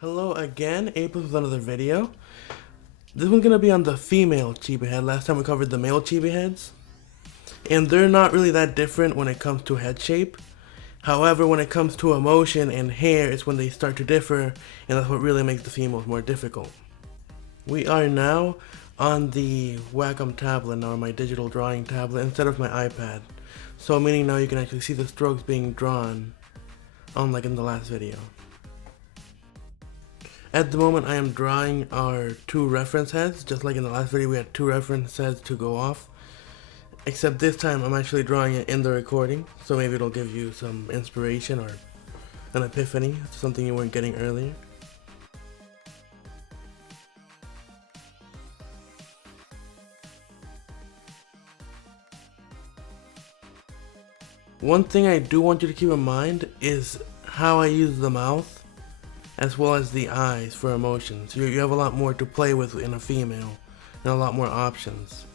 Hello again, April with another video. This one's gonna be on the female Chibi head. Last time we covered the male Chibi heads. And they're not really that different when it comes to head shape. However, when it comes to emotion and hair is when they start to differ, and that's what really makes the females more difficult. We are now on the Wacom tablet now, or my digital drawing tablet, instead of my iPad. So meaning now you can actually see the strokes being drawn, unlike in the last video. At the moment I am drawing our two reference heads, just like in the last video we had two reference heads to go off. Except this time I'm actually drawing it in the recording, so maybe it'll give you some inspiration or an epiphany, something you weren't getting earlier. One thing I do want you to keep in mind is how I use the mouth as well as the eyes for emotions. You have a lot more to play with in a female and a lot more options.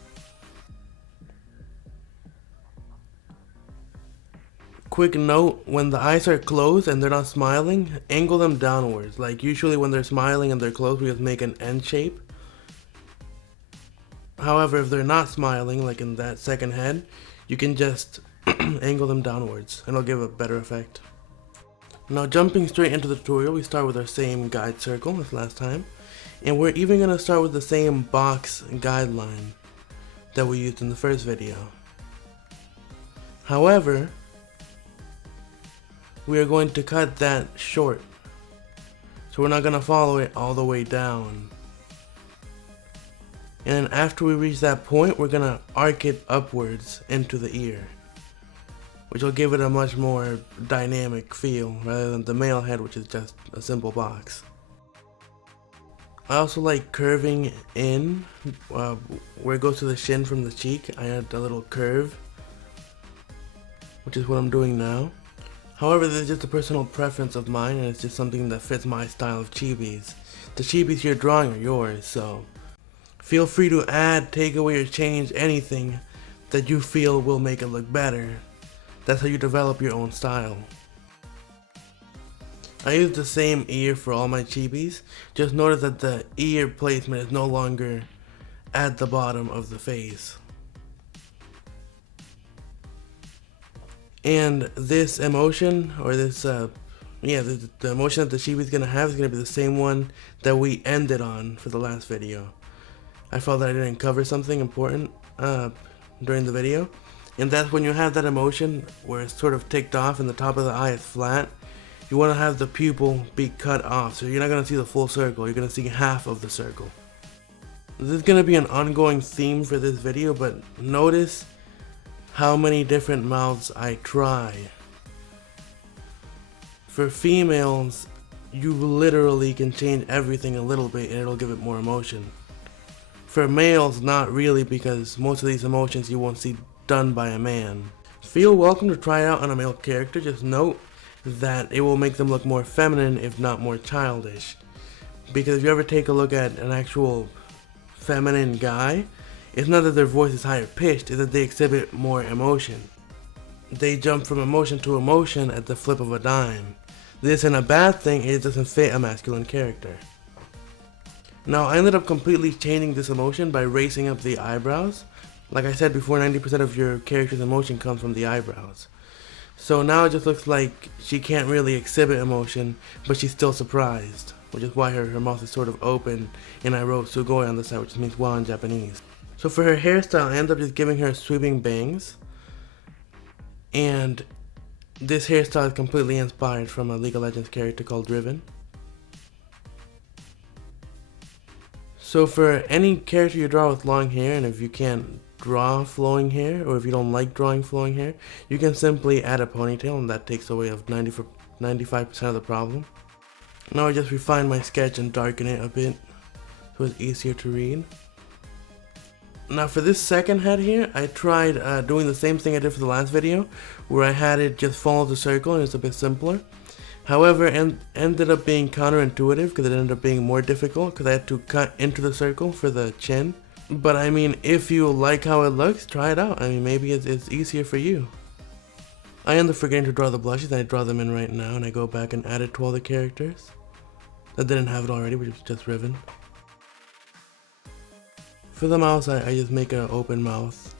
Quick note, when the eyes are closed and they're not smiling, angle them downwards. Like usually when they're smiling and they're closed, we just make an N shape. However, if they're not smiling, like in that second head, you can just angle them downwards and it'll give a better effect. Now jumping straight into the tutorial, we start with our same guide circle as last time. And we're even going to start with the same box guideline that we used in the first video. However, we are going to cut that short. So we're not going to follow it all the way down. And then after we reach that point, we're going to arc it upwards into the ear, which will give it a much more dynamic feel rather than the male head, which is just a simple box. I also like curving in where it goes to the shin from the cheek. I add a little curve, which is what I'm doing now. However, this is just a personal preference of mine, and it's just something that fits my style of chibis. The chibis you're drawing are yours, so feel free to add, take away, or change anything that you feel will make it look better. That's how you develop your own style. I use the same ear for all my chibis. Just notice that the ear placement is no longer at the bottom of the face. And this emotion, or this, the emotion that the chibi is going to have is going to be the same one that we ended on for the last video. I felt that I didn't cover something important during the video. And that's when you have that emotion where it's sort of ticked off and the top of the eye is flat. You want to have the pupil be cut off, so you're not going to see the full circle, you're going to see half of the circle. This is going to be an ongoing theme for this video, but notice how many different mouths I try. For females, you literally can change everything a little bit and it'll give it more emotion. For males, not really, because most of these emotions you won't see done by a man. Feel welcome to try it out on a male character. Just note that it will make them look more feminine, if not more childish. Because if you ever take a look at an actual feminine guy, it's not that their voice is higher pitched, it's that they exhibit more emotion. They jump from emotion to emotion at the flip of a dime. This isn't a bad thing, it doesn't fit a masculine character. Now I ended up completely changing this emotion by raising up the eyebrows. Like I said before, 90% of your character's emotion comes from the eyebrows. So now it just looks like she can't really exhibit emotion, but she's still surprised, which is why her mouth is sort of open, and I wrote sugoi on the side, which means wow in Japanese. So for her hairstyle, I ended up just giving her sweeping bangs, and this hairstyle is completely inspired from a League of Legends character called Driven. So for any character you draw with long hair, and if you can't draw flowing hair, or if you don't like drawing flowing hair, you can simply add a ponytail, and that takes away of 95% of the problem. Now I just refine my sketch and darken it a bit so it's easier to read. Now for this second head here, I tried doing the same thing I did for the last video, where I had it just follow the circle and it's a bit simpler. However, it ended up being counterintuitive because it ended up being more difficult because I had to cut into the circle for the chin. But I mean, if you like how it looks, try it out. I mean, maybe it's easier for you. I end up forgetting to draw the blushes, and I draw them in right now, and I go back and add it to all the characters. that didn't have it already, which was just Riven. For the mouse, I just make an open mouth.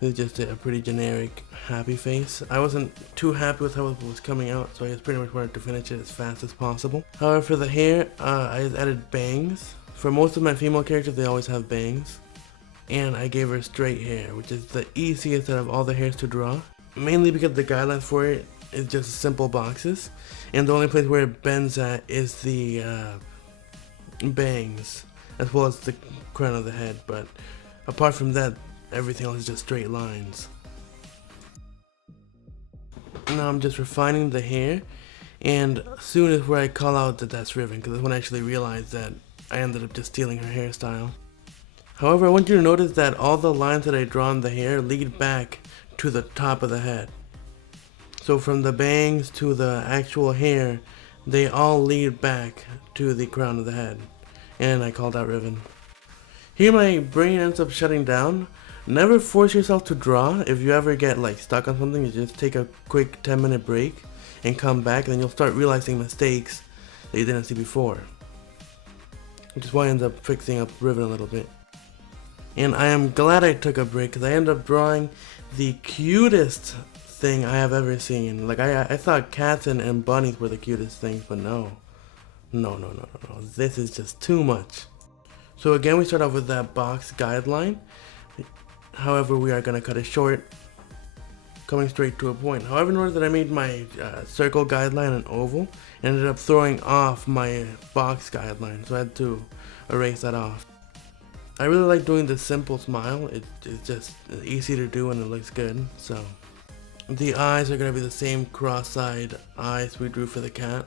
It's just a pretty generic happy face. I wasn't too happy with how it was coming out, so I just pretty much wanted to finish it as fast as possible. However, for the hair, I just added bangs. For most of my female characters, they always have bangs. And I gave her straight hair, which is the easiest out of all the hairs to draw. Mainly because the guidelines for it is just simple boxes. And the only place where it bends at is the bangs, as well as the crown of the head. But apart from that, everything else is just straight lines. Now I'm just refining the hair, and soon is where I call out that that's Riven, because that's when I actually realized that I ended up just stealing her hairstyle. However, I want you to notice that all the lines that I draw in the hair lead back to the top of the head. So from the bangs to the actual hair, they all lead back to the crown of the head. And I called out Riven. Here my brain ends up shutting down. Never force yourself to draw. If you ever get like stuck on something, you just take a quick 10-minute break and come back, and then you'll start realizing mistakes that you didn't see before. Which is why I end up fixing up Riven a little bit. And I am glad I took a break, because I ended up drawing the cutest thing I have ever seen. Like I thought cats and bunnies were the cutest things, but no. No. This is just too much. So again, we start off with that box guideline. However, we are going to cut it short, coming straight to a point. However, notice that I made my circle guideline an oval, and ended up throwing off my box guideline, so I had to erase that off. I really like doing the simple smile. It's just easy to do and it looks good. So the eyes are going to be the same cross-eyed eyes we drew for the cat.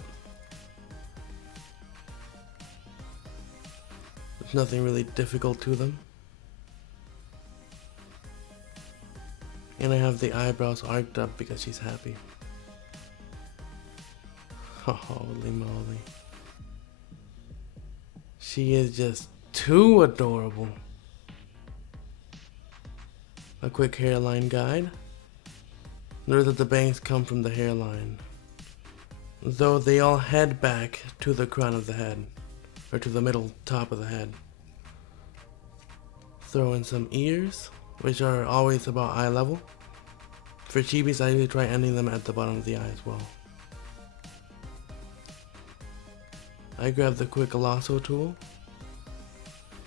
There's nothing really difficult to them. And I have the eyebrows arched up because she's happy. Holy moly. She is just too adorable. A quick hairline guide. Notice that the bangs come from the hairline, though they all head back to the crown of the head, or to the middle top of the head. Throw in some ears, which are always about eye level. For chibis, I usually try ending them at the bottom of the eye as well. I grab the quick lasso tool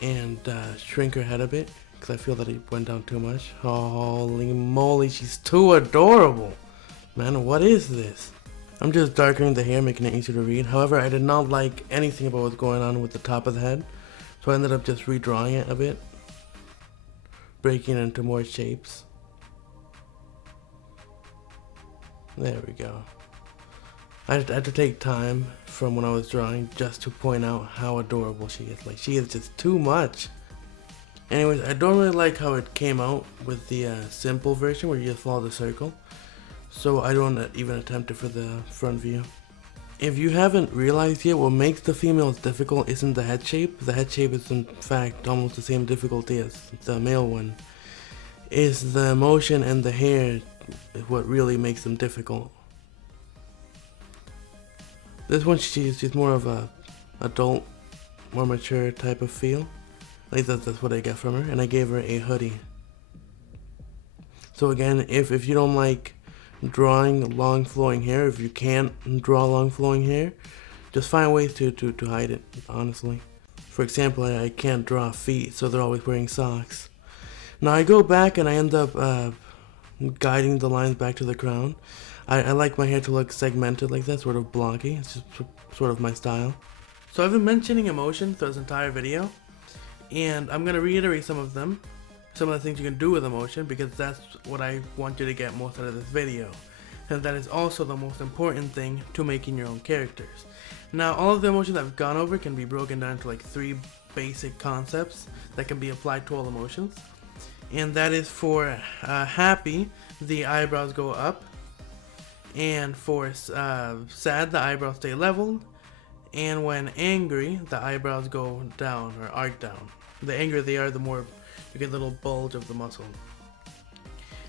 and shrink her head a bit, because I feel that it went down too much. Holy moly, she's too adorable! Man, what is this? I'm just darkening the hair, making it easier to read. However, I did not like anything about what's going on with the top of the head, so I ended up just redrawing it a bit, breaking it into more shapes. There we go. I had to take time from when I was drawing just to point out how adorable she is. Like, she is just too much. Anyways, I don't really like how it came out with the simple version where you just follow the circle. So I don't even attempt it for the front view. If you haven't realized yet, what makes the females difficult isn't the head shape. The head shape is in fact almost the same difficulty as the male one. It's the emotion and the hair is what really makes them difficult. This one, she's more of a adult, more mature type of feel. At least that's what I get from her. And I gave her a hoodie. So again, if you don't like drawing long flowing hair, if you can't draw long flowing hair, just find ways to hide it, honestly. For example, I can't draw feet, so they're always wearing socks. Now I go back and I end up guiding the lines back to the crown. I like my hair to look segmented like that, sort of blocky. It's just sort of my style. So I've been mentioning emotion through this entire video, and I'm going to reiterate some of them. Some of the things you can do with emotion, because that's what I want you to get most out of this video. And that is also the most important thing to making your own characters. Now, all of the emotions I've gone over can be broken down to like 3 basic concepts that can be applied to all emotions. And that is for happy, the eyebrows go up. And for sad, the eyebrows stay leveled. And when angry, the eyebrows go down or arc down. The angrier they are, the more you get a little bulge of the muscle.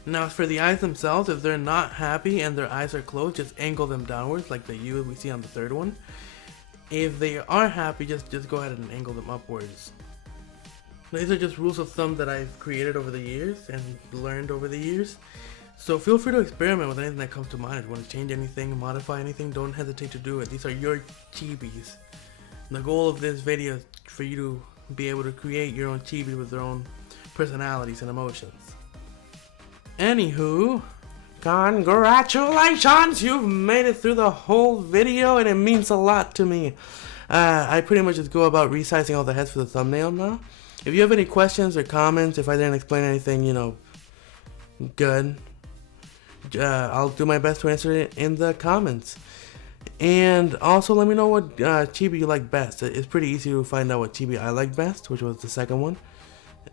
Now for the eyes themselves, if they're not happy and their eyes are closed, just angle them downwards like the U we see on the third one. If they are happy, just go ahead and angle them upwards. These are just rules of thumb that I've created over the years and learned over the years. So feel free to experiment with anything that comes to mind. If you want to change anything, modify anything, don't hesitate to do it. These are your chibis. The goal of this video is for you to be able to create your own chibi with their own personalities and emotions. Anywho, congratulations! You've made it through the whole video and it means a lot to me. I pretty much just go about resizing all the heads for the thumbnail now. If you have any questions or comments, if I didn't explain anything, good, I'll do my best to answer it in the comments. And also let me know what chibi you like best. It's pretty easy to find out what chibi I like best, which was the second one.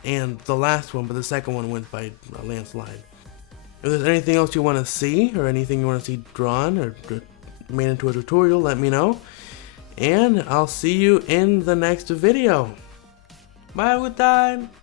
And the last one, but the second one went by a landslide. If there's anything else you want to see, or anything you want to see drawn or made into a tutorial, let me know. And I'll see you in the next video. Bye, good time!